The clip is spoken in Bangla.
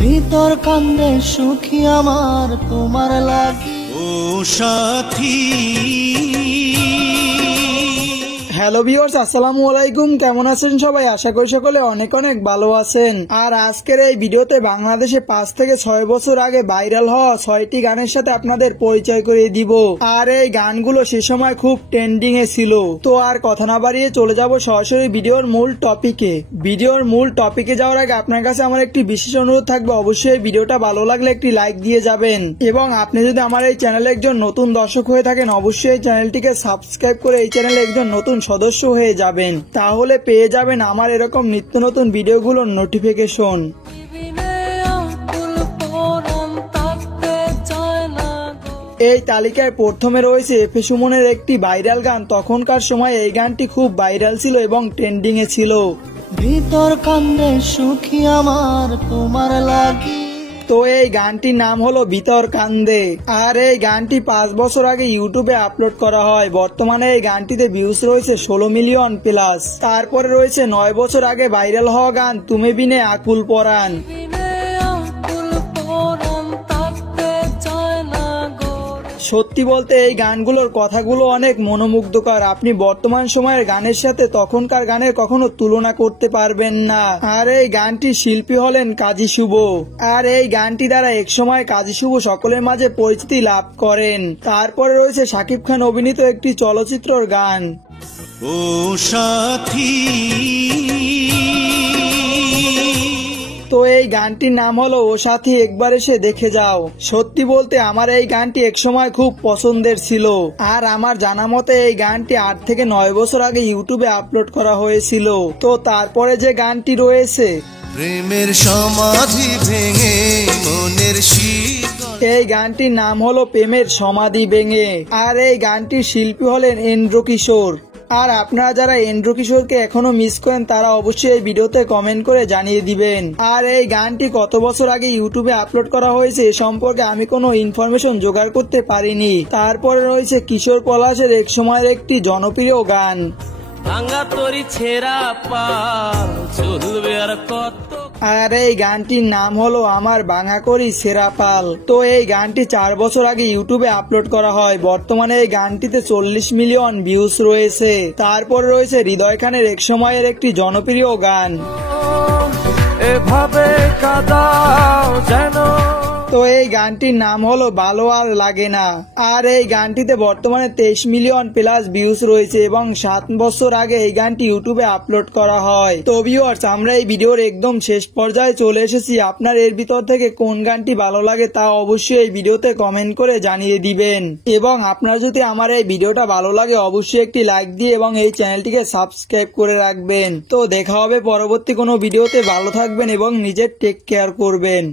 ভিতর কান্দে সুখী আমার তোমার লাগি ও সাথী। হ্যালো ভিউয়ার্স, আসসালামু আলাইকুম। কেমন আছেন সবাই? আশা করি সকলে অনেক অনেক ভালো আছেন। আর আজকের এই ভিডিওতে বাংলাদেশে 5 থেকে 6 বছর আগে ভাইরাল হওয়া 6টি গানের সাথে আপনাদের পরিচয় করিয়ে দিব। আর এই গানগুলো সে সময় খুব ট্রেন্ডিং এ ছিল। তো আর কথা না বাড়িয়ে চলে যাব সরাসরি ভিডিওর মূল টপিকে। ভিডিওর মূল টপিকে যাওয়ার আগে আপনার কাছে আমার একটি বিশেষ অনুরোধ থাকবে, অবশ্যই ভিডিওটা ভালো লাগলে একটি লাইক দিয়ে যাবেন। এবং আপনি যদি আমার এই চ্যানেলে একজন নতুন দর্শক হয়ে থাকেন, অবশ্যই এই চ্যানেলটিকে সাবস্ক্রাইব করে এই চ্যানেলে একজন নতুন সদস্য হয়ে যাবেন। তাহলে পেয়ে যাবেন আমার এরকম নিত্য নতুন ভিডিওগুলোর নোটিফিকেশন। এই তালিকায় প্রথমে রয়েছে এফে সুমনের একটি ভাইরাল গান। তখনকার সময় এই গানটি খুব ভাইরাল ছিল এবং ট্রেন্ডিং এ ছিল। ভিতর কান্দে সুখী আমার তোমার লাগি। তো এই গানটির নাম হলো ভিতর কান্দে। আর এই গানটি 5 বছর আগে ইউটিউবে আপলোড করা হয়। বর্তমানে এই গানটিতে ভিউজ রয়েছে 16 মিলিয়ন প্লাস। তারপরে রয়েছে 9 বছর আগে ভাইরাল হওয়া গান তুমি বিনে আকুল পরাণ। সত্যি বলতে এই গানগুলোর কথাগুলো অনেক মনোমুগ্ধকর। আপনি বর্তমান সময়ের গানের সাথে তখনকার গানের কখনো তুলনা করতে পারবেন না। আর এই গানটির শিল্পী হলেন কাজী শুভ। আর এই গানটি দ্বারা একসময় কাজী শুভ সকলের মাঝে পরিচিতি লাভ করেন। তারপরে রয়েছে শাকিব খান অভিনীত একটি চলচ্চিত্রের গান ও সাথী। তো এই গানটির নাম হলো ও সাথী একবার এসে দেখে যাও। সত্যি বলতে আমার এই গানটি একসময় খুব পছন্দের ছিল। আর আমার জানা মতে এই গানটি 8 থেকে 9 বছর আগে ইউটিউবে আপলোড করা হয়েছিল। তো তারপরে যে গানটি রয়েছে প্রেমের সমাধি ভেঙে মনের এই গানটির নাম হলো প্রেমের সমাধি ভেঙে। আর এই গানটির শিল্পী হলেন এন্দ্র কিশোর। আর আপনারা যারা এন্দ্র কিশোরকে এখনো মিস করেন তারা অবশ্যই এই ভিডিওতে কমেন্ট করে জানিয়ে দিবেন। আর এই গানটি কত বছর আগে ইউটিউবে আপলোড করা হয়েছে এ সম্পর্কে আমি কোনো ইনফরমেশন জোগাড় করতে পারিনি। তারপরে রয়েছে কিশোর পলাশের এক সময়ের একটি জনপ্রিয় গান ভাঙা তরি ছেঁড়া পাল চলবে আর কত। আর এই গানটির নাম হলো আমার ভাঙা করি ছেঁড়া পাল। তো এই গানটি 4 বছর আগে ইউটিউবে আপলোড করা হয়। বর্তমানে এই গানটিতে 40 মিলিয়ন ভিউজ রয়েছে। তারপর রয়েছে হৃদয় খানের এক সময়ের একটি জনপ্রিয় গান এভাবে কাদাও যেন। তো এই গানটির নাম হলো ভালো আর লাগে না। আর এই গানটিতে বর্তমানে 23 মিলিয়ন প্লাস ভিউজ রয়েছে এবং 7 বছর আগে এই গানটি ইউটিউবে আপলোড করা হয়। তো ভিউয়ার্স, আমরা এই ভিডিওর একদম শেষ পর্যায়ে চলে এসেছি। আপনার এর ভিতর থেকে কোন গানটি ভালো লাগে তা অবশ্যই এই ভিডিওতে কমেন্ট করে জানিয়ে দিবেন। এবং আপনার যদি আমার এই ভিডিওটা ভালো লাগে অবশ্যই একটি লাইক দিয়ে এবং এই চ্যানেলটিকে সাবস্ক্রাইব করে রাখবেন। তো দেখা হবে পরবর্তী কোনো ভিডিওতে। ভালো থাকবেন এবং নিজের টেক কেয়ার করবেন।